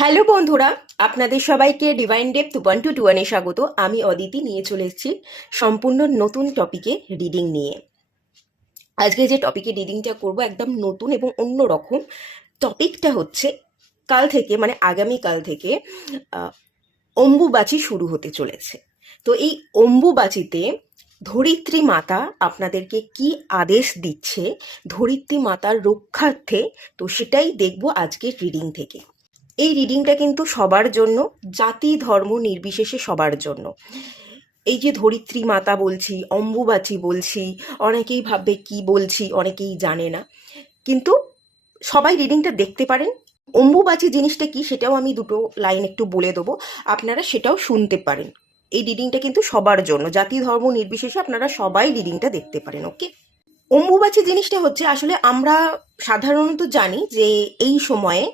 Hello বন্ধুরা, আপনাদের সবাইকে ডিভাইন ডেপথ 1 to 2 স্বাগত। আমি অদিতি নিয়ে চলে এসেছি সম্পূর্ণ নতুন টপিকে রিডিং নিয়ে। আজকে যে টপিকে রিডিংটা করব একদম নতুন এবং অন্য রকম। টপিকটা হচ্ছে কাল থেকে মানে আগামীকাল থেকে অম্বুবাচী শুরু হতে চলেছে। তো এই অম্বুবাচীতে ধরিত্রী মাতা আপনাদেরকে কি আদেশ দিচ্ছে ধরিত্রী মাতার রক্ষার্থে, তো সেটাই দেখব আজকের রিডিং থেকে। এই রিডিংটা কিন্তু সবার জন্য, জাতি ধর্ম নির্বিশেষে সবার জন্য। এই যে ধরিত্রী মাতা বলছি, অম্বুবাচী বলছি, অনেকেই ভাববে কি বলছি, অনেকেই জানে না, কিন্তু সবাই রিডিংটা দেখতে পারেন। অম্বুবাচী জিনিসটা কি সেটাও আমি দুটো লাইন একটু বলে দেবো, আপনারা সেটাও শুনতে পারেন। এই রিডিংটা কিন্তু সবার জন্য, জাতি ধর্ম নির্বিশেষে আপনারা সবাই রিডিংটা দেখতে পারেন। ওকে, অম্বুবাচী জিনিসটা হচ্ছে, আসলে আমরা সাধারণত জানি যে এই সময়ে,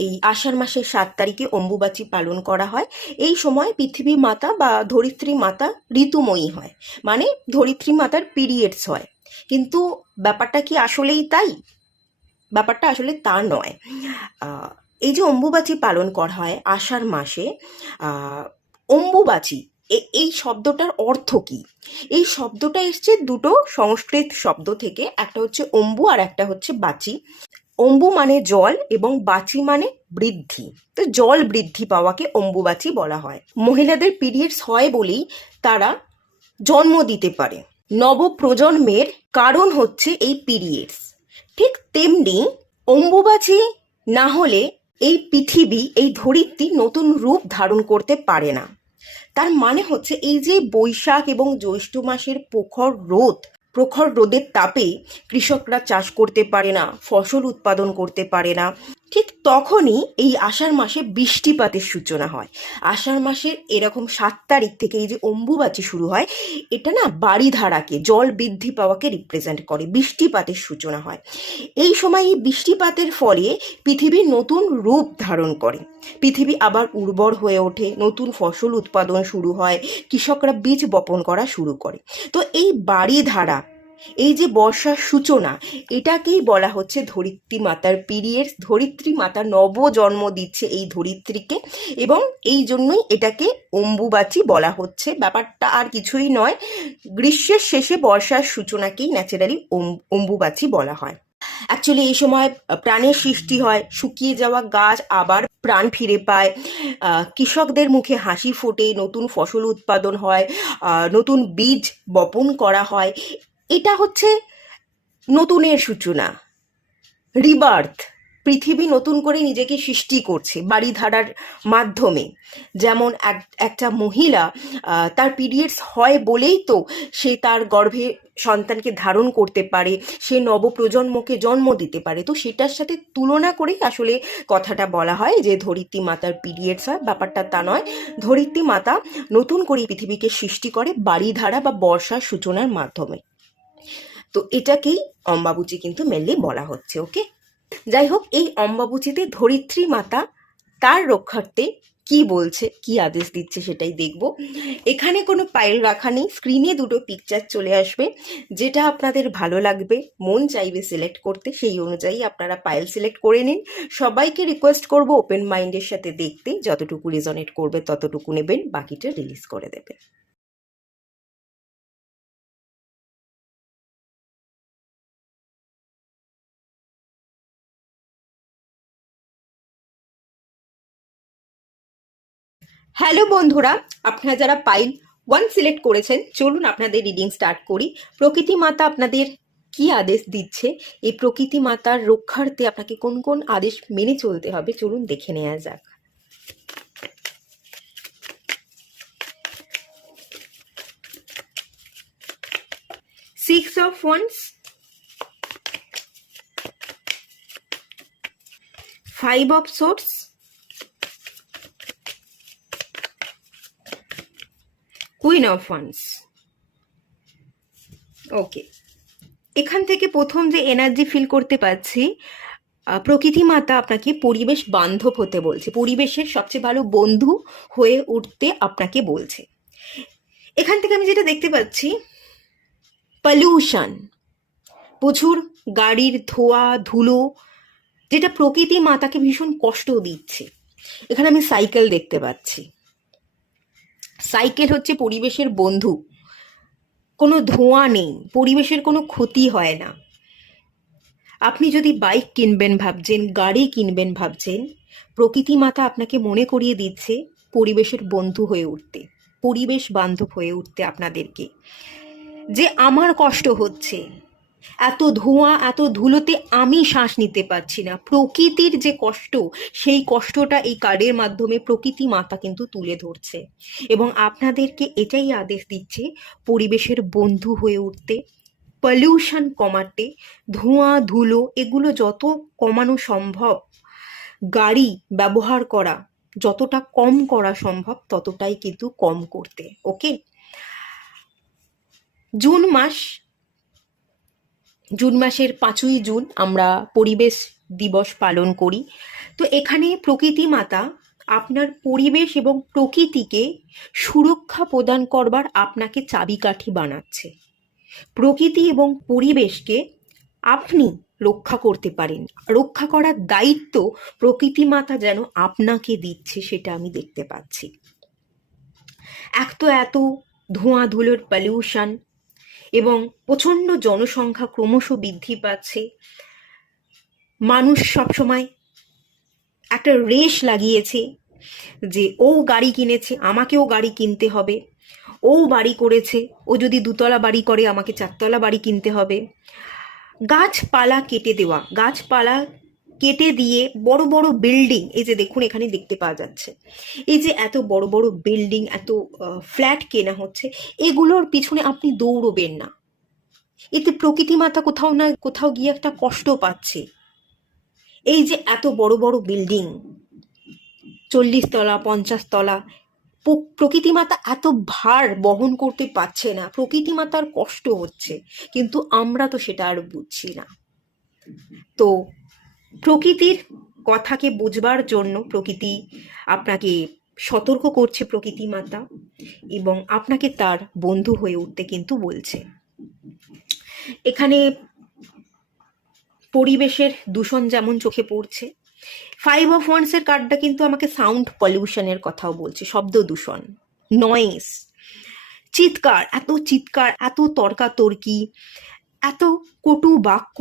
এই আষাঢ় মাসের 7 তারিখে অম্বুবাচী পালন করা হয়। এই সময় পৃথিবী মাতা বা ধরিত্রী মাতা ঋতুময়ী হয়, মানে ধরিত্রী মাতার পিরিয়ডস হয়। কিন্তু ব্যাপারটা কি আসলেই তাই? ব্যাপারটা আসলে তা নয়। এই যে অম্বুবাচী পালন করা হয় আষাঢ় মাসে, অম্বুবাচী এই শব্দটার অর্থ কি? এই শব্দটা এসছে দুটো সংস্কৃত শব্দ থেকে, একটা হচ্ছে অম্বু আর একটা হচ্ছে বাচি। অম্বু মানে জল এবং বাচি মানে বৃদ্ধি। তো জল বৃদ্ধি পাওয়াকে অম্বুবাচী বলা হয়। মহিলাদের পিরিয়ডস হয় বলেই তারা জন্ম দিতে পারে। নবপ্রজন্মের কারণ হচ্ছে এই পিরিয়ডস। ঠিক তেমনি অম্বুবাচী না হলে এই পৃথিবী, এই ধরিত্রী নতুন রূপ ধারণ করতে পারে না। তার মানে হচ্ছে এই যে বৈশাখ এবং জ্যৈষ্ঠ মাসের প্রখর রোদের তাপে কৃষকরা চাষ করতে পারে না, ফসল উৎপাদন করতে পারে না, ঠিক তখনই এই আষাঢ় মাসে বৃষ্টিপাতের সূচনা হয়। আষাঢ় মাসের এরকম 7 তারিখ থেকে এই যে অম্বুবাচী শুরু হয়, এটা না বাড়িধারাকে, জল বৃদ্ধি পাওয়াকে রিপ্রেজেন্ট করে, বৃষ্টিপাতের সূচনা হয়। এই সময় এই বৃষ্টিপাতের ফলে পৃথিবী নতুন রূপ ধারণ করে, পৃথিবী আবার উর্বর হয়ে ওঠে, নতুন ফসল উৎপাদন শুরু হয়, কৃষকরা বীজ বপন করা শুরু করে। তো এই বাড়িধারা, এই যে বর্ষার সূচনা, এটাকেই বলা হচ্ছে ধরিত্রী মাতার পিরিয়ডস। ধরিত্রী মাতা নব জন্ম দিচ্ছে এই ধরিত্রীকে, এবং এই জন্যই এটাকে অম্বুবাচী বলা হচ্ছে। ব্যাপারটা আর কিছুই নয়, গ্রীষ্মের শেষে বর্ষার সূচনাকেই ন্যাচারালি অম্বুবাচী বলা হয়। অ্যাকচুয়ালি এই সময় প্রাণের সৃষ্টি হয়, শুকিয়ে যাওয়া গাছ আবার প্রাণ ফিরে পায়, কৃষকদের মুখে হাসি ফোটে, নতুন ফসল উৎপাদন হয়, নতুন বীজ বপন করা হয়। এটা হচ্ছে নতুনের সূচনা, রিবার্থ। পৃথিবী নতুন করে নিজেকে সৃষ্টি করছে বাড়িধারার মাধ্যমে। যেমন একটা মহিলা তার পিরিয়ডস হয় বলেই তো সে তার গর্ভে সন্তানকে ধারণ করতে পারে, সে নবপ্রজন্মকে জন্ম দিতে পারে। তো সেটার সাথে তুলনা করেই আসলে কথাটা বলা হয় যে ধরিত্রী মাতার পিরিয়ডস হয়। ব্যাপারটা তা নয়, ধরিত্রী মাতা নতুন করে পৃথিবীকে সৃষ্টি করে বাড়িধারা বা বর্ষার সূচনার মাধ্যমে। তো এটাকেই অম্বাবুচি কিন্তু মেনলি বলা হচ্ছে। ওকে, যাই হোক, এই অম্বাবুচিতে ধরিত্রী মাতা তার রক্ষার্থে কি বলছে, কি আদেশ দিচ্ছে সেটাই দেখব। এখানে কোনো পাইল রাখা নেই, স্ক্রিনে দুটো পিকচার চলে আসবে, যেটা আপনাদের ভালো লাগবে, মন চাইবে সিলেক্ট করতে, সেই অনুযায়ী আপনারা পাইল সিলেক্ট করে নিন। সবাইকে রিকোয়েস্ট করব ওপেন মাইন্ডের সাথে দেখতে, যতটুকু রেজনেট করবে ততটুকু নেবেন, বাকিটা রিলিজ করে দেবেন। হ্যালো বন্ধুরা, আপনারা যারা পাইল 1 সিলেক্ট করেছেন, চলুন আপনাদের রিডিং স্টার্ট করি। প্রকৃতি মাতা আপনাদের কি আদেশ দিচ্ছে, এই প্রকৃতি মাতার রক্ষার্থে আপনাকে কোন কোন আদেশ মেনে চলতে হবে, চলুন দেখে নেওয়া যাক। Six of wands, 5 of swords, queen of wands. Okay, এখান থেকে প্রথম যে এনার্জি ফিল করতে পারছি, প্রকৃতি মাতা আপনাকে পরিবেশ বান্ধব হতে বলছে, পরিবেশের সবচেয়ে ভালো বন্ধু হয়ে উঠতে আপনাকে বলছে। এখান থেকে আমি যেটা দেখতে পাচ্ছি, পলিউশন, প্রচুর গাড়ির ধোঁয়া ধুলো, যেটা প্রকৃতি মাতাকে ভীষণ কষ্ট দিচ্ছে। এখানে আমি সাইকেল দেখতে পাচ্ছি। সাইকেল হচ্ছে পরিবেশের বন্ধু, কোনো ধোঁয়া নেই, পরিবেশের কোনো ক্ষতি হয় না। আপনি যদি বাইক কিনবেন ভাবছেন, গাড়ি কিনবেন ভাবছেন, প্রকৃতি মাতা আপনাকে মনে করিয়ে দিচ্ছে পরিবেশের বন্ধু হয়ে উঠতে, পরিবেশ বান্ধব হয়ে উঠতে আপনাদেরকে। যে আমার কষ্ট হচ্ছে, এত ধোঁয়া এত ধুলোতে আমি শ্বাস নিতে পারছি না, প্রকৃতির যে কষ্ট, সেই কষ্টটা এই কার্ডের মাধ্যমে প্রকৃতি মাতা কিন্তু তুলে ধরছে এবং আপনাদেরকে এটাই আদেশ দিচ্ছে পরিবেশের বন্ধু হয়ে উঠতে, পলিউশন কমাতে, ধোঁয়া ধুলো এগুলো যত কমানো সম্ভব, গাড়ি ব্যবহার করা যতটা কম করা সম্ভব ততটাই কিন্তু কম করতে। ওকে, জুন মাসের 5ই জুন আমরা পরিবেশ দিবস পালন করি। তো এখানে প্রকৃতি মাতা আপনার পরিবেশ এবং প্রকৃতিকে সুরক্ষা প্রদান করবার আপনাকে চাবিকাঠি বানাচ্ছে। প্রকৃতি এবং পরিবেশকে আপনি রক্ষা করতে পারেন, রক্ষা করার দায়িত্ব প্রকৃতি মাতা যেন আপনাকে দিচ্ছে, সেটা আমি দেখতে পাচ্ছি। এত ধোঁয়া ধুলোর পলিউশন এবং প্রচণ্ড জনসংখ্যা ক্রমশ বৃদ্ধি পাচ্ছে। মানুষ সবসময় একটা রেশ লাগিয়েছে যে ও গাড়ি কিনেছে আমাকেও গাড়ি কিনতে হবে, ও বাড়ি করেছে, ও যদি 2তলা বাড়ি করে আমাকে 4তলা বাড়ি কিনতে হবে। গাছপালা কেটে দেওয়া, গাছপালা কেটে দিয়ে বড় বড় বিল্ডিং, এই যে দেখুন এখানে দেখতে পাওয়া যাচ্ছে, এই যে এত বড় বড় বিল্ডিং, এত ফ্ল্যাট কেনা হচ্ছে, এগুলোর পিছনে আপনি দৌড়বেন না। এতে প্রকৃতি মাতা কোথাও না কোথাও গিয়ে একটা কষ্ট পাচ্ছে। এই যে এত বড় বড় বিল্ডিং, 40তলা 50তলা, প্রকৃতি মাতা এত ভার বহন করতে পারছে না, প্রকৃতি মাতার কষ্ট হচ্ছে, কিন্তু আমরা তো সেটা আর বুঝছি না। তো প্রকৃতির কথাকে বুঝবার জন্য প্রকৃতি আপনাকে সতর্ক করছে, প্রকৃতি মাতা, এবং আপনাকে তার বন্ধু হয়ে উঠতে কিন্তু বলছে। এখানে পরিবেশের দূষণ যেমন চোখে পড়ছে, 5 অফ ওয়ান্ডসের কার্ডটা কিন্তু আমাকে সাউন্ড পলিউশনের কথাও বলছে, শব্দ দূষণ, নয়েজ, চিৎকার, এত তর্কাতর্কি, এত কটু বাক্য,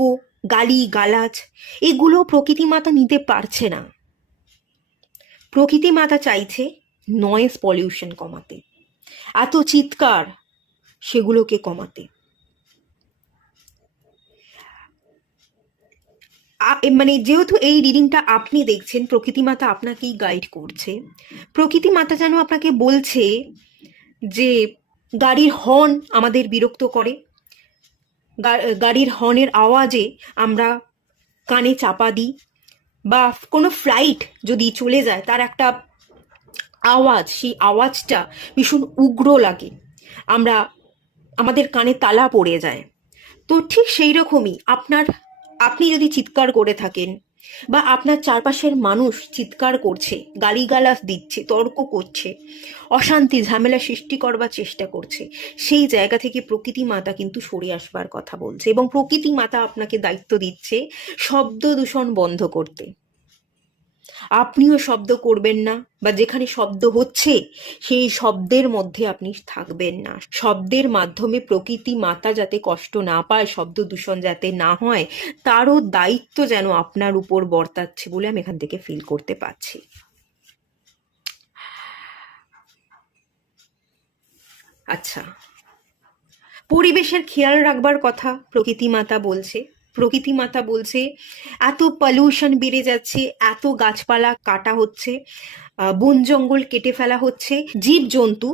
গালি গালাজ, এগুলো প্রকৃতি মাতা নিতে পারছে না। প্রকৃতি মাতা চাইছে নয়েজ পলিউশন কমাতে, এত চিৎকার সেগুলোকে কমাতে। মানে যেহেতু এই রিডিংটা আপনি দেখছেন, প্রকৃতি মাতা আপনাকেই গাইড করছে। প্রকৃতি মাতা যেন আপনাকে বলছে যে গাড়ির হর্ন আমাদের বিরক্ত করে, গাড়ির হর্নের আওয়াজে আমরা কানে চাপা দিই, বা কোনো ফ্লাইট যদি চলে যায় তার একটা আওয়াজ, সেই আওয়াজটা ভীষণ উগ্র লাগে, আমাদের কানে তালা পড়ে যায়। তো ঠিক সেই রকমই আপনি যদি চিৎকার করে থাকেন, বা আপনার চারপাশের মানুষ চিৎকার করছে, গালিগালাজ দিচ্ছে, তর্ক করছে, অশান্তি ঝামেলা সৃষ্টি করবার চেষ্টা করছে, সেই জায়গা থেকে প্রকৃতি মাতা কিন্তু সরে আসবার কথা বলছে, এবং প্রকৃতি মাতা আপনাকে দায়িত্ব দিচ্ছে শব্দ দূষণ বন্ধ করতে। আপনিও শব্দ করবেন না, বা যেখানে শব্দ হচ্ছে সেই শব্দের মধ্যে আপনি থাকবেন না। শব্দের মাধ্যমে প্রকৃতি মাতা যাতে কষ্ট না পায়, শব্দ দূষণ যাতে না হয়, তারও দায়িত্ব যেন আপনার উপর বর্তাচ্ছে বলে আমি এখান থেকে ফিল করতে পারছি। আচ্ছা, পরিবেশের খেয়াল রাখবার কথা প্রকৃতি মাতা বলছে। প্রকৃতি মাতা বলছে এত পলিউশন বেড়ে যাচ্ছে, এত গাছপালা কাটা হচ্ছে, বন জঙ্গল কেটে ফেলা হচ্ছে, জীবজন্তু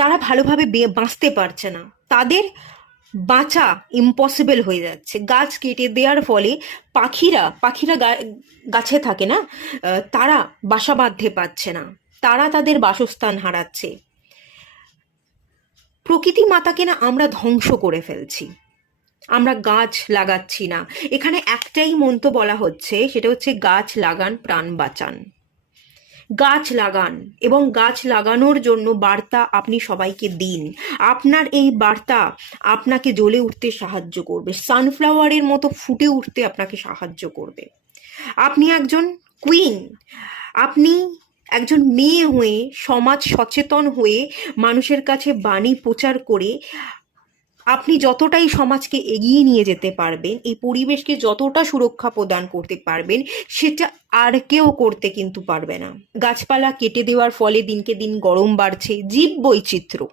তারা ভালোভাবে বাঁচতে পারছে না, তাদের বাঁচা ইম্পসিবল হয়ে যাচ্ছে। গাছ কেটে দেওয়ার ফলে পাখিরা গাছে থাকে না, তারা বাসা বাঁধতে পারছে না, তারা তাদের বাসস্থান হারাচ্ছে। প্রকৃতি মাতাকে না আমরা ধ্বংস করে ফেলছি, আমরা গাছ লাগাচ্ছি না। এখানে একটাই মন্ত্র বলা হচ্ছে, সেটা হচ্ছে গাছ লাগান প্রাণ বাঁচান। গাছ লাগান, এবং গাছ লাগানোর জন্য বার্তা আপনি সবাইকে দিন। আপনার এই বার্তা আপনাকে জ্বলে উঠতে সাহায্য করবে, সানফ্লাওয়ারের মতো ফুটে উঠতে আপনাকে সাহায্য করবে। আপনি একজন কুইন, আপনি একজন মেয়ে হয়ে, সমাজ সচেতন হয়ে, মানুষের কাছে বাণী প্রচার করে আপনি যতটাই সমাজকে এগিয়ে নিয়ে যেতে পারবেন, এই পরিবেশকে যতটা সুরক্ষা প্রদান করতে পারবেন, সেটা আর কেউ করতে কিন্তু পারবে না। গাছপালা কেটে দেওয়ার ফলে দিনকে দিন গরম বাড়ছে, জীব বৈচিত্র্য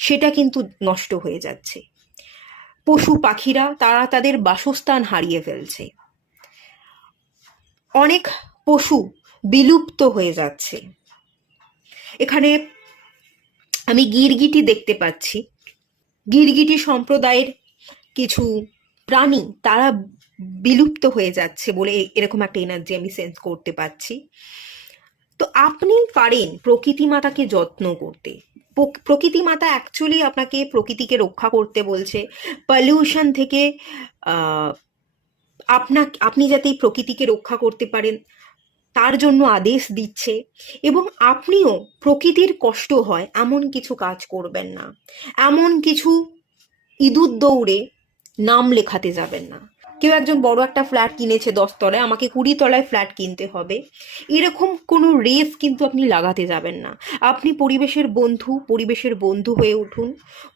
সেটা কিন্তু নষ্ট হয়ে যাচ্ছে। পশু পাখিরা তারা তাদের বাসস্থান হারিয়ে ফেলছে। অনেক পশু বিলুপ্ত হয়ে যাচ্ছে। এখানে আমি গিরগিটি দেখতে পাচ্ছি। গিরগিটি সম্প্রদায়ের কিছু প্রাণী তারা বিলুপ্ত হয়ে যাচ্ছে বলে এরকম একটা এনার্জি আমি সেন্স করতে পাচ্ছি। তো আপনি পারেন প্রকৃতি মাতাকে যত্ন করতে। প্রকৃতি মাতা অ্যাকচুয়ালি আপনাকে প্রকৃতিকে রক্ষা করতে বলছে, পলিউশন থেকে আপনি যাতে এই প্রকৃতিকে রক্ষা করতে পারেন তার জন্য আদেশ দিচ্ছে। এবং আপনিও প্রকৃতির কষ্ট হয় এমন কিছু কাজ করবেন না, এমন কিছু ইঁদুর দৌড়ে নাম লেখাতে যাবেন না। কেউ একজন বড় একটা ফ্ল্যাট কিনেছে 10 তলায়, আমাকে 20 তলায় ফ্ল্যাট কিনতে হবে, এরকম কোনো রেস কিন্তু আপনি লাগাতে যাবেন না। আপনি পরিবেশের বন্ধু হয়ে উঠুন,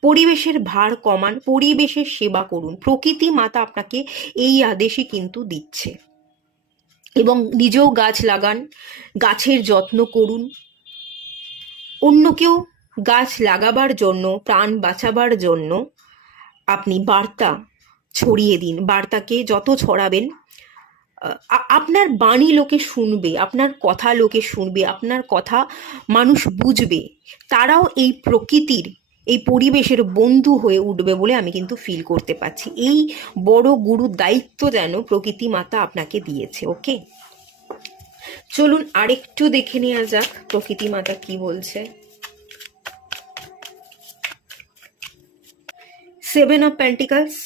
পরিবেশের ভার কমান, পরিবেশের সেবা করুন। প্রকৃতি মাতা আপনাকে এই আদেশই কিন্তু দিচ্ছে। এবং নিজেও গাছ লাগান, গাছের যত্ন করুন, অন্যকেও গাছ লাগাবার জন্য, প্রাণ বাঁচাবার জন্য আপনি বার্তা ছড়িয়ে দিন। বার্তাকে যত ছড়াবেন, আপনার বাণী লোকে শুনবে, আপনার কথা লোকে শুনবে, আপনার কথা মানুষ বুঝবে, তারাও এই প্রকৃতির, এই পরিবেশের বন্ধু হয়ে উঠবে বলে আমি কিন্তু ফিল করতে পারছি। এই বড় গুরু দায়িত্ব যেন প্রকৃতি মাতা আপনাকে দিয়েছে। ওকে, চলুন আরেকটু দেখে নেওয়া যাক প্রকৃতি মাতা কি বলছে। 7 of Pentacles,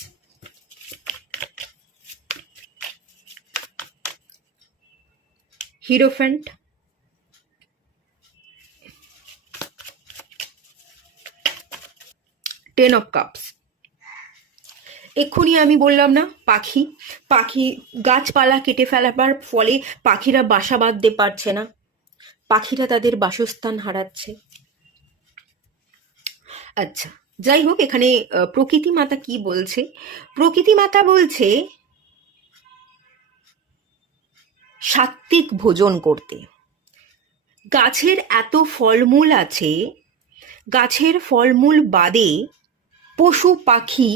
Hierophant, 10 of Cups। এক্ষুনি আমি বললাম না, পাখি গাছপালা কেটে ফেলার ফলে পাখিরা বাসা বাঁধতে পারছে না, পাখিরা তাদের বাসস্থান হারাচ্ছে। আচ্ছা, যাই হোক, এখানে প্রকৃতি মাতা কি বলছে? প্রকৃতি মাতা বলছে সাত্ত্বিক ভোজন করতে। গাছের এত ফলমূল আছে, গাছের ফলমূল বাদে পশু পাখি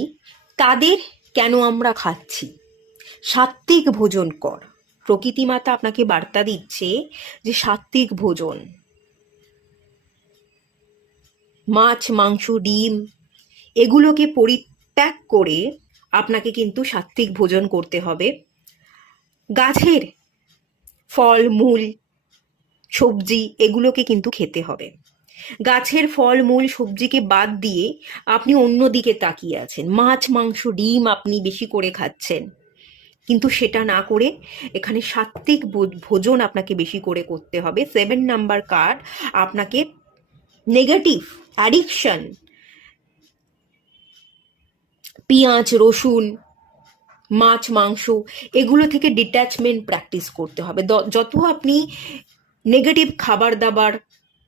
তাদের কেন আমরা খাচ্ছি? সাত্ত্বিক ভোজন কর। প্রকৃতি মাতা আপনাকে বার্তা দিচ্ছে যে সাত্ত্বিক ভোজন, মাছ মাংস ডিম এগুলোকে পরিত্যাগ করে আপনাকে কিন্তু সাত্ত্বিক ভোজন করতে হবে। গাছের ফল মূল সবজি এগুলোকে কিন্তু খেতে হবে। গাছের ফল মূল সবজিকে বাদ দিয়ে আপনি অন্যদিকে তাকিয়ে আছেন, মাছ মাংস ডিম আপনি বেশি করে খাচ্ছেন, কিন্তু সেটা না করে এখানে সাত্ত্বিক ভোজন আপনাকে বেশি করে করতে হবে। 7 নাম্বার কার্ড আপনাকে নেগেটিভ অ্যাডিকশন, পেঁয়াজ রসুন মাছ মাংস এগুলো থেকে ডিট্যাচমেন্ট প্র্যাকটিস করতে হবে। যত আপনি নেগেটিভ খাবার দাবার,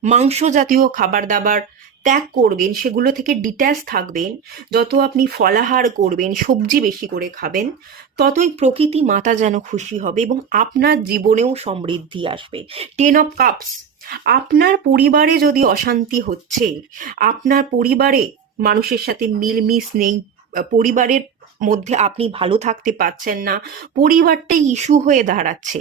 মাংস জাতীয় খাবার দাবার ত্যাগ করবেন, সেগুলো থেকে ডিট্যাচ থাকবেন, যত আপনি ফলাহার করবেন, সবজি বেশি করে খাবেন, ততই প্রকৃতি মাতা যেন খুশি হবে এবং আপনার জীবনেও সমৃদ্ধি আসবে। 10 অফ কাপস, আপনার পরিবারে যদি অশান্তি হচ্ছে, আপনার পরিবারে মানুষের সাথে মিলমিশ নেই, পরিবারের মধ্যে আপনি ভালো থাকতে পারছেন না, পরিবারটাই ইস্যু হয়ে দাঁড়াচ্ছে,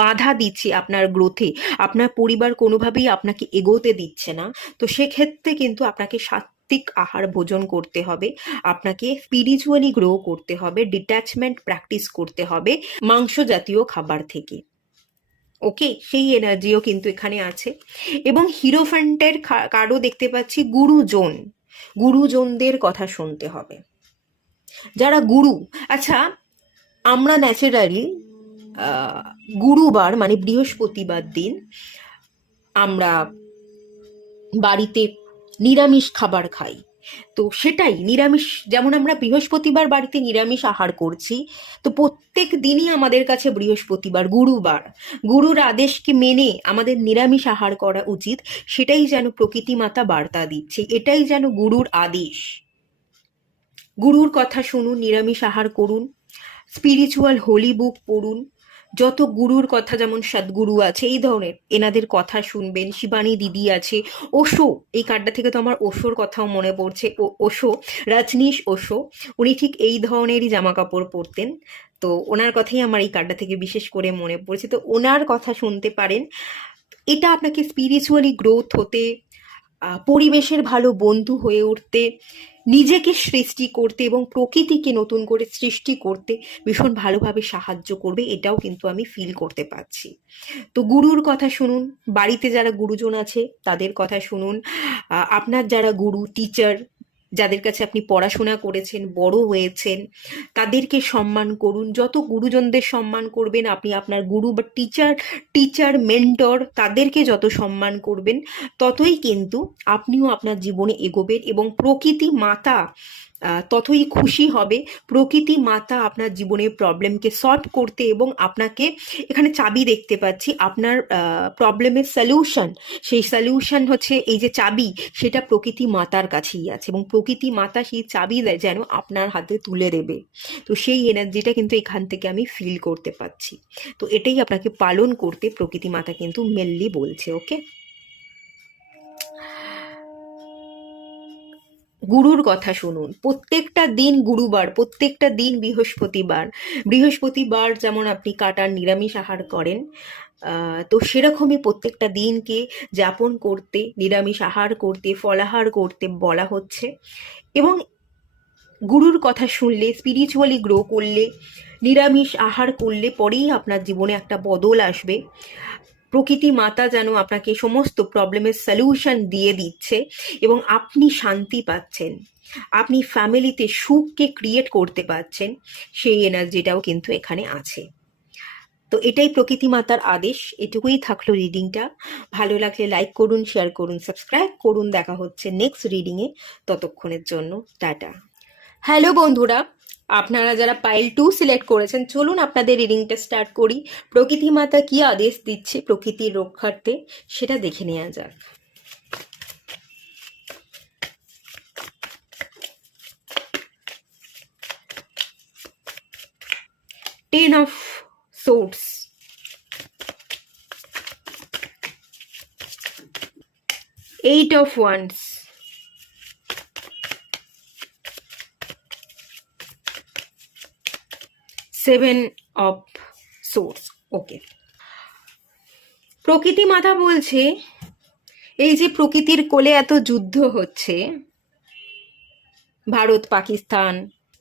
বাধা দিচ্ছে আপনার গ্রোথে, আপনার পরিবার কোনোভাবেই আপনাকে এগোতে দিচ্ছে না, তো সেক্ষেত্রে কিন্তু আপনাকে সাত্ত্বিক আহার ভোজন করতে হবে, আপনাকে স্পিরিচুয়ালি গ্রো করতে হবে, ডিট্যাচমেন্ট প্র্যাকটিস করতে হবে মাংস জাতীয় খাবার থেকে। ওকে, সেই এনার্জিও কিন্তু এখানে আছে। এবং হিরোফ্যান্টের কার্ডও দেখতে পাচ্ছি গুরুজনদের কথা শুনতে হবে, যারা গুরু। আচ্ছা, আমরা ন্যাচারালি গুরুবার মানে বৃহস্পতিবার দিন আমরা বাড়িতে নিরামিষ খাবার খাই, তো সেটাই নিরামিষ, যেমন আমরা বৃহস্পতিবার বাড়িতে নিরামিষ আহার করছি, তো প্রত্যেক দিনই আমাদের কাছে বৃহস্পতিবার, গুরুবার, গুরুর আদেশকে মেনে আমাদের নিরামিষ আহার করা উচিত। সেটাই যেন প্রকৃতি মাতা বার্তা দিচ্ছে, এটাই যেন গুরুর আদেশ। গুরুর কথা শুনুন, নিরামিষ আহার করুন, স্পিরিচুয়াল হোলি বুক পড়ুন, যত গুরুর কথা, যেমন সদ্গুরু আছে এই ধরনের, এনাদের কথা শুনবেন। শিবানী দিদি আছে, ওশো, এই কার্ডটা থেকে তো আমার ওশোর কথাও মনে পড়ছে। ওশো, রজনীশ ওশো, উনি ঠিক এই ধরনেরই জামা কাপড় পরতেন। তো ওনার কথাই আমার এই কার্ডটা থেকে বিশেষ করে মনে পড়ছে। তো ওনার কথা শুনতে পারেন। এটা আপনাকে স্পিরিচুয়ালি গ্রোথ হতে, পরিবেশের ভালো বন্ধু হয়ে উঠতে, নিজেকে সৃষ্টি করতে এবং প্রকৃতিকে নতুন করে সৃষ্টি করতে ভীষণ ভালোভাবে সাহায্য করবে, এটাও কিন্তু আমি ফিল করতে পারছি। তো গুরুর কথা শুনুন, বাড়িতে যারা গুরুজন আছে তাদের কথা শুনুন, আপনার যারা গুরু, টিচার, যাদের কাছে আপনি পড়াশোনা করেছেন, বড় হয়েছেন, তাদেরকে সম্মান করুন। যত গুরুজনদের সম্মান করবেন, আপনি আপনার গুরু বা টিচার মেন্টর, তাদেরকে যত সম্মান করবেন, ততই কিন্তু আপনিও আপনার জীবনে এগোবেন এবং প্রকৃতি মাতা ততই খুশি হবে। প্রকৃতি মাতা আপনার জীবনের প্রবলেমকে সলভ করতে এবং আপনাকে, এখানে চাবি দেখতে পাচ্ছি, আপনার প্রবলেমের সলিউশন, সেই সলিউশন হচ্ছে এই যে চাবি, সেটা প্রকৃতি মাতার কাছেই আছে এবং প্রকৃতি মাতা সেই চাবি যেন আপনার হাতে তুলে দেবে। তো সেই এনার্জিটা কিন্তু এখান থেকে আমি ফিল করতে পাচ্ছি। তো এটাই আপনাকে পালন করতে প্রকৃতি মাতা কিন্তু মেনলি বলছে। ওকে, গুরুর কথা শুনুন, প্রত্যেকটা দিন গুরুবার, প্রত্যেকটা দিন বৃহস্পতিবার। বৃহস্পতিবার যেমন আপনি কাটার নিরামিষ আহার করেন, তো সেরকমই প্রত্যেকটা দিনকে যাপন করতে, নিরামিষ আহার করতে, ফলাহার করতে বলা হচ্ছে। এবং গুরুর কথা শুনলে, স্পিরিচুয়ালি গ্রো করলে, নিরামিষ আহার করলে পরেই আপনার জীবনে একটা বদল আসবে। প্রকৃতি মাতা যেন আপনাকে সমস্ত প্রবলেমের সলিউশন দিয়ে দিচ্ছে এবং আপনি শান্তি পাচ্ছেন, আপনি ফ্যামিলিতে সুখকে ক্রিয়েট করতে পারছেন, সেই এনার্জিটাও কিন্তু এখানে আছে। তো এটাই প্রকৃতি মাতার আদেশ। এটুকুই থাকলো রিডিংটা। ভালো লাগলে লাইক করুন, শেয়ার করুন, সাবস্ক্রাইব করুন। দেখা হচ্ছে নেক্সট রিডিংয়ে, ততক্ষণের জন্য টাটা। হ্যালো বন্ধুরা, আপনারা যারা পাইল 2 সিলেক্ট করেছেন, চলুন আপনাদের রিডিংটা স্টার্ট করি। প্রকৃতি মাতা কি আদেশ দিচ্ছে প্রকৃতির রক্ষার্থে, সেটা দেখে নেওয়া যাক। Ten of swords, eight of wands, seven of swords. Okay, প্রকৃতি মাতা বলছে এই যে প্রকৃতির কোলে এত যুদ্ধ হচ্ছে, Bharat Pakistan,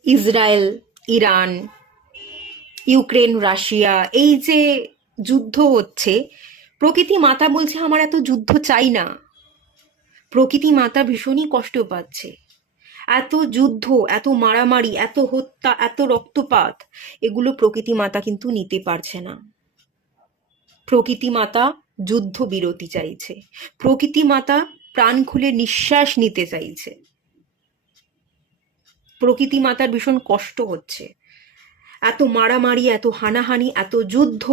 Israel Iran, Ukraine Russia, এই যে যুদ্ধ হচ্ছে, প্রকৃতি মাতা বলছে আমার এত যুদ্ধ চাই না। প্রকৃতি মাতা ভীষণই কষ্ট পাচ্ছে। এত যুদ্ধ, এত মারামারি, এত হত্যা, এত রক্তপাত, এগুলো প্রকৃতি মাতা কিন্তু নিতে পারছে না। প্রকৃতি মাতা যুদ্ধ বিরতি চাইছে, প্রকৃতি মাতা প্রাণ খুলে নিঃশ্বাস নিতে চাইছে। প্রকৃতি মাতার ভীষণ কষ্ট হচ্ছে, এত মারামারি, এত হানাহানি, এত যুদ্ধ,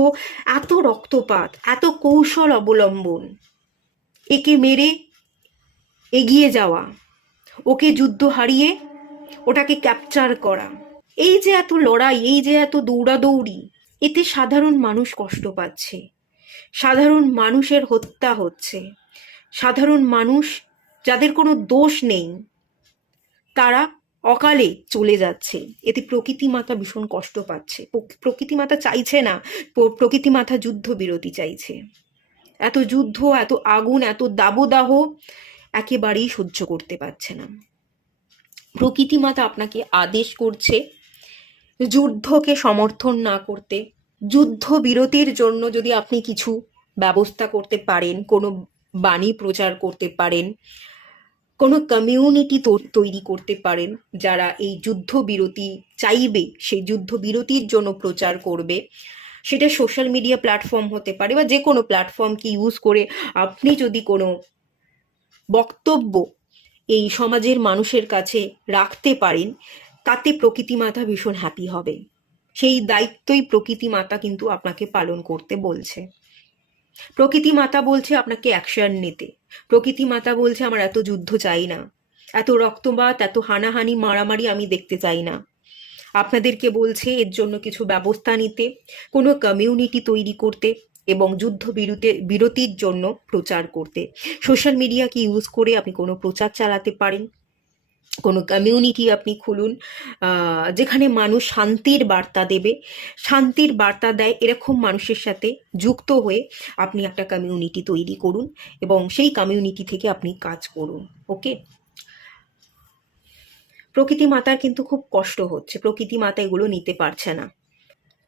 এত রক্তপাত, এত কৌশল অবলম্বন, একে মেরে এগিয়ে যাওয়া, ওকে যুদ্ধ হারিয়ে ওটাকে ক্যাপচার করা, এই যে এত লড়াই, এই যে এত দৌড়াদৌড়ি, এতে সাধারণ মানুষ কষ্ট পাচ্ছে, সাধারণ মানুষের হত্যা হচ্ছে, সাধারণ মানুষ যাদের কোনো দোষ নেই তারা অকালে চলে যাচ্ছে। এতে প্রকৃতি মাতা ভীষণ কষ্ট পাচ্ছে। প্রকৃতি মাতা চাইছে না, প্রকৃতি মাতা যুদ্ধ বিরতি চাইছে। এত যুদ্ধ, এত আগুন, এত দাবদাহ একেবারেই সহ্য করতে পারছে না। প্রকৃতি মাতা আপনাকে আদেশ করছে যুদ্ধকে সমর্থন না করতে। যুদ্ধ বিরতির জন্য যদি আপনি কিছু ব্যবস্থা করতে পারেন, কোনো বাণী প্রচার করতে পারেন, কোনো কমিউনিটি তৈরি করতে পারেন যারা এই যুদ্ধ বিরতি চাইবে, সেই যুদ্ধ বিরতির জন্য প্রচার করবে, সেটা সোশ্যাল মিডিয়া প্ল্যাটফর্ম হতে পারে বা যে কোনো প্ল্যাটফর্মকে ইউজ করে আপনি যদি কোনো বক্তব্য এই সমাজের মানুষের কাছে রাখতে পারেন, তাতে প্রকৃতি মাতা ভীষণ হ্যাপি হবে। সেই দায়িত্বই প্রকৃতি মাতা কিন্তু আপনাকে পালন করতে বলছে। প্রকৃতি মাতা বলছে আপনাকে অ্যাকশন নিতে। প্রকৃতি মাতা বলছে আমার এত যুদ্ধ চাই না, এত রক্তপাত, এত হানাহানি মারামারি আমি দেখতে চাই না। আপনাদেরকে বলছে এর জন্য কিছু ব্যবস্থা নিতে, কোনো কমিউনিটি তৈরি করতে এবং যুদ্ধ বিরতির জন্য প্রচার করতে। সোশ্যাল মিডিয়াকে ইউজ করে আপনি কোনো প্রচার চালাতে পারেন, কোনো কমিউনিটি আপনি খুলুন, যেখানে মানুষ শান্তির বার্তা দেবে, শান্তির বার্তা দেয় এরকম মানুষের সাথে যুক্ত হয়ে আপনি একটা কমিউনিটি তৈরি করুন এবং সেই কমিউনিটি থেকে আপনি কাজ করুন। ওকে, প্রকৃতি মাতার কিন্তু খুব কষ্ট হচ্ছে, প্রকৃতি মাতা এগুলো নিতে পারছে না।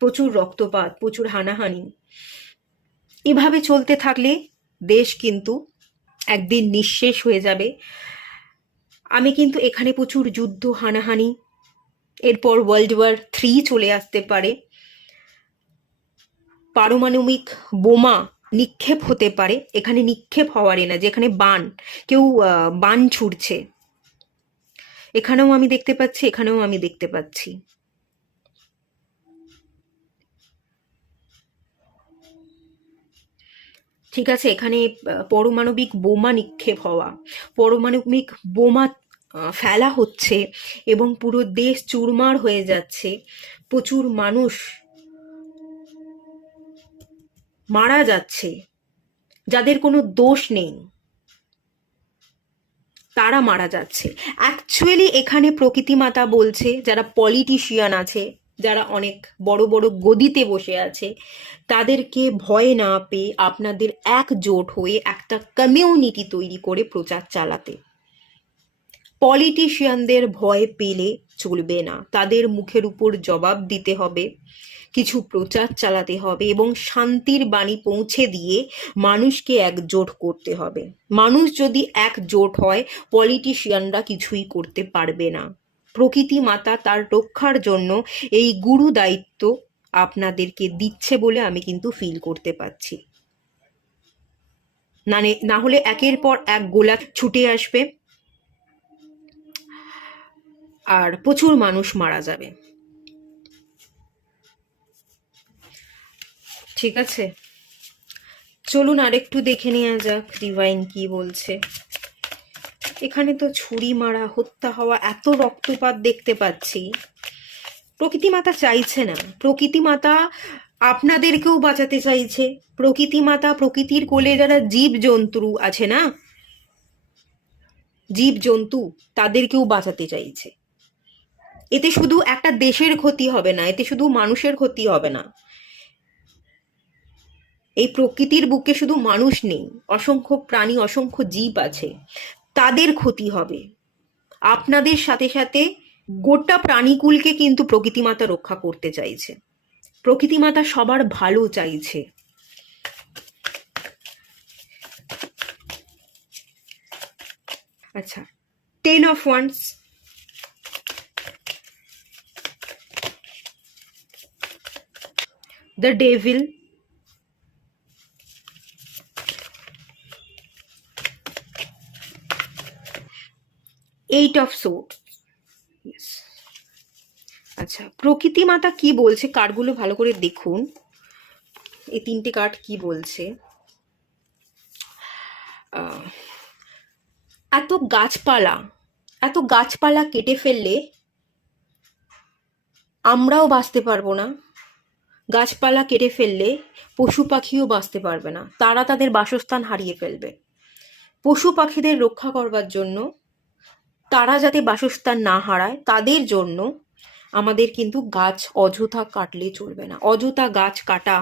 প্রচুর রক্তপাত, প্রচুর হানাহানি, এভাবে চলতে থাকলে দেশ কিন্তু একদিন নিঃশেষ হয়ে যাবে। আমি কিন্তু এখানে প্রচুর যুদ্ধ হানাহানি, এরপর World War III চলে আসতে পারে, পারমাণবিক বোমা নিক্ষেপ হতে পারে। এখানে নিক্ষেপ হওয়ারে না, যেখানে বান, কেউ বান ছুড়ছে, এখানেও আমি দেখতে পাচ্ছি, এখানেও আমি দেখতে পাচ্ছি। ঠিক আছে, এখানে পারমাণবিক বোমা নিক্ষেপ হওয়া, পারমাণবিক বোমা ফেলা হচ্ছে এবং পুরো দেশ চুরমার হয়ে যাচ্ছে। প্রচুর মানুষ মারা যাচ্ছে, যাদের কোনো দোষ নেই তারা মারা যাচ্ছে। অ্যাকচুয়ালি এখানে প্রকৃতি মাতা বলছে যারা পলিটিশিয়ান আছে, যারা অনেক বড় বড় গদিতে বসে আছে, তাদেরকে ভয় না পেয়ে আপনাদের একজোট হয়ে একটা কমিউনিটি তৈরি করে প্রচার চালাতে। পলিটিশিয়ানদের ভয় পেলে চলবে না, তাদের মুখের উপর জবাব দিতে হবে, কিছু প্রচার চালাতে হবে এবং শান্তির বাণী পৌঁছে দিয়ে মানুষকে একজোট করতে হবে। মানুষ যদি একজোট হয়, পলিটিশিয়ানরা কিছুই করতে পারবে না। প্রকৃতি মাতা তার রক্ষার জন্য এই গুরু দায়িত্ব আপনাদেরকে দিচ্ছে বলে আমি কিন্তু ফিল করতে পারছি। না হলে একের পর এক গোলা ছুটে আসবে আর প্রচুর মানুষ মারা যাবে। ঠিক আছে, চলুন আরেকটু দেখে নেওয়া যাক ডিভাইন কি বলছে। এখানে তো ছুরি মারা, হত্যা হওয়া, এত রক্তপাত দেখতে পাচ্ছি। প্রকৃতি মাতা চাইছে না, প্রকৃতি মাতা আপনাদেরকেও বাঁচাতে চাইছে। প্রকৃতি মাতা প্রকৃতির কোলে যারা জীব জন্তু আছে না, জীব জন্তু, তাদেরকেও বাঁচাতে চাইছে। এতে শুধু একটা দেশের ক্ষতি হবে না, এতে শুধু মানুষের ক্ষতি হবে না। এই প্রকৃতির বুকে শুধু মানুষ নেই, অসংখ্য প্রাণী, অসংখ্য জীব আছে, তাদের ক্ষতি হবে। আপনাদের সাথে সাথে গোটা প্রাণীকুলকে কিন্তু প্রকৃতি মাতা রক্ষা করতে চাইছে। প্রকৃতি মাতা সবার ভালো চাইছে। আচ্ছা, 10 of Wands, the Devil, Eight of Swords. Yes. আচ্ছা, প্রকৃতি মাতা কি বলছে, কার্ডগুলো ভালো করে দেখুন। এই তিনটে কার্ড কি বলছে। এত গাছপালা কেটে ফেললে আমরাও বাঁচতে পারবো না। গাছপালা কেটে ফেললে পশু পাখিও বাঁচতে পারবে না, তারা তাদের বাসস্থান হারিয়ে ফেলবে। পশু পাখিদের রক্ষা করবার জন্য, তারা যাতে বাসস্থান না হারায়, তাদের জন্য আমাদের কিন্তু গাছ অযথা কাটলে চলবে না। অযথা গাছ কাটা,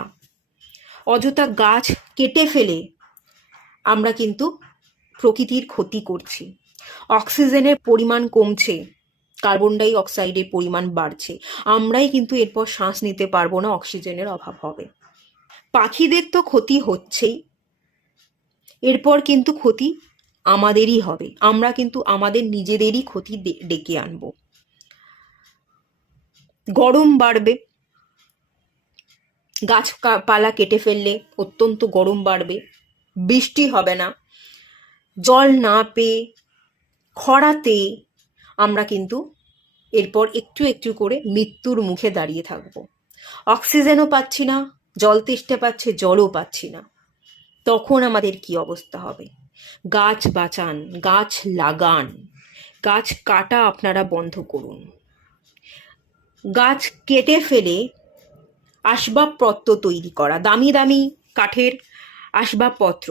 অযথা গাছ কেটে ফেলে আমরা কিন্তু প্রকৃতির ক্ষতি করছি। অক্সিজেনের পরিমাণ কমছে, কার্বন ডাই অক্সাইডের পরিমাণ বাড়ছে, আমরাই কিন্তু এরপর শ্বাস নিতে পারবো না, অক্সিজেনের অভাব হবে। পাখিদের তো ক্ষতি হচ্ছেই, এরপর কিন্তু ক্ষতি আমাদেরই হবে, আমরা কিন্তু আমাদের নিজেদেরই ক্ষতি ডেকে আনব। গরম বাড়বে, গাছপালা কেটে ফেললে অত্যন্ত গরম বাড়বে, বৃষ্টি হবে না, জল না পেয়ে খরাতে আমরা কিন্তু এরপর একটু একটু করে মৃত্যুর মুখে দাঁড়িয়ে থাকব। অক্সিজেনও পাচ্ছি না, জল তেষ্টা পাচ্ছে, জলও পাচ্ছি না। তখন আমাদের কি অবস্থা হবে? গাছ বাঁচান, গাছ লাগান, গাছ কাটা আপনারা বন্ধ করুন। গাছ কেটে ফেলে আসবাবপত্র তৈরি করা, দামি দামি কাঠের আসবাবপত্র,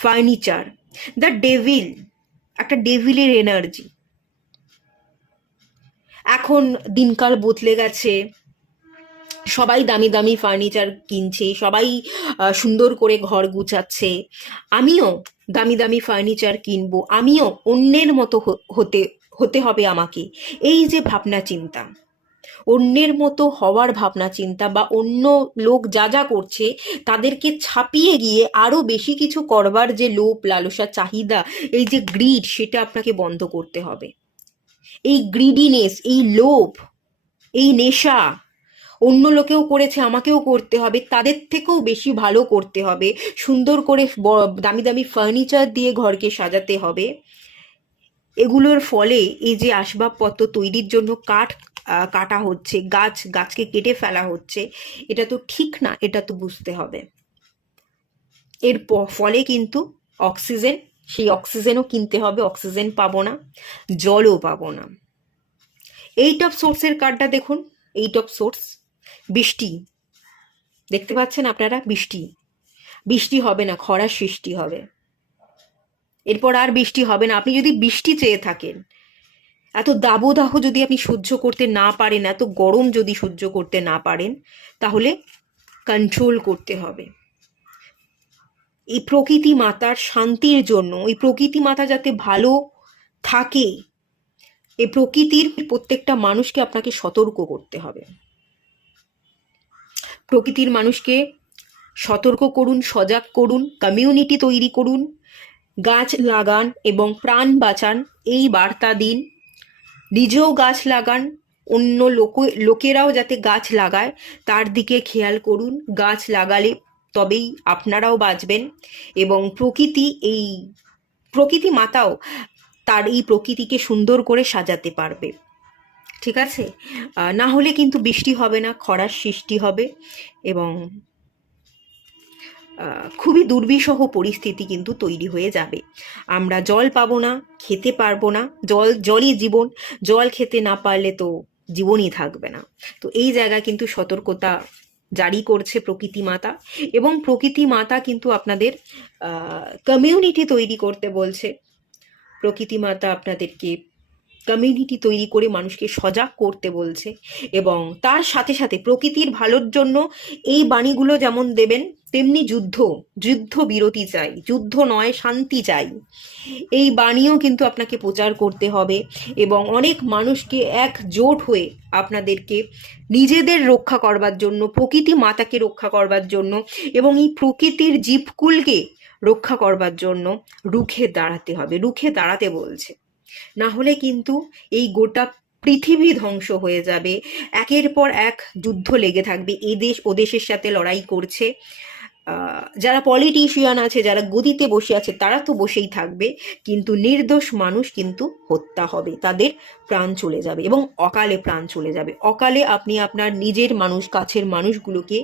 ফার্নিচার, দ্য ডেভিল, একটা ডেভিলের এনার্জি। এখন দিনকাল বদলে গেছে, সবাই দামি দামি ফার্নিচার কিনছে, সবাই সুন্দর করে ঘর গুছাচ্ছে। আমিও দামি দামি ফার্নিচার কিনবো, আমিও অন্যের মতো হতে হবে আমাকে। এই যে ভাবনা চিন্তা, অন্যের মতো হওয়ার ভাবনা চিন্তা, বা অন্য লোক যা যা করছে তাদেরকে ছাপিয়ে গিয়ে আরো বেশি কিছু করবার যে লোভ লালসা চাহিদা, এই যে গ্রিড, সেটা আপনাকে বন্ধ করতে হবে। এই গ্রিডিনেস, এই লোভ, এই নেশা, অন্য লোকেও করেছে আমাকেও করতে হবে, তাদের থেকেও বেশি ভালো করতে হবে, সুন্দর করে দামি দামি ফার্নিচার দিয়ে ঘরকে সাজাতে হবে। এগুলোর ফলে এই যে আসবাবপত্র তৈরির জন্য কাঠ কাটা হচ্ছে, গাছকে কেটে ফেলা হচ্ছে, এটা তো ঠিক না, এটা তো বুঝতে হবে। এর ফলে কিন্তু অক্সিজেন, সেই অক্সিজেনও কিনতে হবে, অক্সিজেন পাবো না, জলও পাবো না। 8 অফ সোর্সের কার্ডটা দেখুন, 8 অফ সোর্স, বৃষ্টি দেখতে পাচ্ছেন আপনারা? বৃষ্টি হবে না, খরার সৃষ্টি হবে। এরপর আর বৃষ্টি হবে না। আপনি যদি বৃষ্টি চেয়ে থাকেন, এত দাবদাহ যদি আপনি সহ্য করতে না পারেন, এত গরম যদি সহ্য করতে না পারেন, তাহলে কন্ট্রোল করতে হবে। এই প্রকৃতি মাতার শান্তির জন্য, এই প্রকৃতি মাতা যাতে ভালো থাকে, এই প্রকৃতির প্রত্যেকটা মানুষকে আপনাকে সতর্ক করতে হবে। প্রকৃতির মানুষকে সতর্ক করুন, সজাগ করুন, কমিউনিটি তৈরি করুন, গাছ লাগান এবং প্রাণ বাঁচান, এই বার্তা দিন। নিজেও গাছ লাগান, অন্য লোকেরাও যাতে গাছ লাগায় তার দিকে খেয়াল করুন। গাছ লাগালে তবেই আপনারাও বাঁচবেন, এবং প্রকৃতি মাতাও তার এই প্রকৃতিকে সুন্দর করে সাজাতে পারবে। ঠিক আছে? না হলে কিন্তু বৃষ্টি হবে না, খরার সৃষ্টি হবে, এবং খুবই দুর্বিষহ পরিস্থিতি কিন্তু তৈরি হয়ে যাবে। আমরা জল পাবো না, খেতে পারবো না। জলই জীবন, জল খেতে না পারলে তো জীবনই থাকবে না। তো এই জায়গায় কিন্তু সতর্কতা জারি করছে প্রকৃতি মাতা, এবং প্রকৃতি মাতা কিন্তু আপনাদের কমিউনিটি তৈরি করতে বলছে। প্রকৃতি মাতা আপনাদেরকে কমিউনিটি তৈরি করে মানুষকে সজাগ করতে বলছে, এবং তার সাথে সাথে প্রকৃতির ভালোর জন্য এই বাণীগুলো যেমন দেবেন, তেমনি যুদ্ধ বিরতি চাই, যুদ্ধ নয় শান্তি চাই, এই বাণীও কিন্তু আপনাকে প্রচার করতে হবে, এবং অনেক মানুষকে একজোট হয়ে আপনাদেরকে নিজেদের রক্ষা করবার জন্য, প্রকৃতি মাতাকে রক্ষা করবার জন্য, এবং এই প্রকৃতির জীবকুলকে রক্ষা করবার জন্য রুখে দাঁড়াতে হবে, রুখে দাঁড়াতে বলছে। না হলে কিন্তু এই গোটা পৃথিবী ধ্বংস হয়ে যাবে। একের পর এক যুদ্ধ লেগে থাকবে, এ দেশ ও দেশের সাথে লড়াই করছে। যারা পলিটিশিয়ান আছে, যারা গদিতে বসে আছে, তারা তো বসেই থাকবে, কিন্তু নির্দোষ মানুষ কিন্তু হত্যা হবে, তাদের প্রাণ চলে যাবে, এবং অকালে প্রাণ চলে যাবে। অকালে আপনি আপনার নিজের মানুষ, কাছের মানুষগুলোকে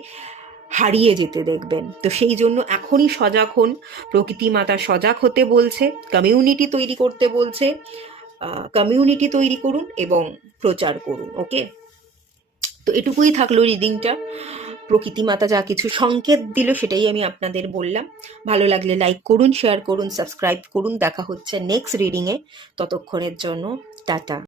হারিয়ে যেতে দেখবেন। তো সেই জন্য এখনই সজাগ হন, প্রকৃতি মাতা সজাগ হতে বলছে, কমিউনিটি তৈরি করতে বলছে। কমিউনিটি তৈরি করুন এবং প্রচার করুন। ওকে, তো এটুকুই থাকলো রিডিংটা। প্রকৃতি মাতা যা কিছু সংকেত দিল সেটাই আমি আপনাদের বললাম। ভালো লাগলে লাইক করুন, শেয়ার করুন, সাবস্ক্রাইব করুন। দেখা হচ্ছে নেক্সট রিডিংয়ে। ততক্ষণের জন্য টাটা।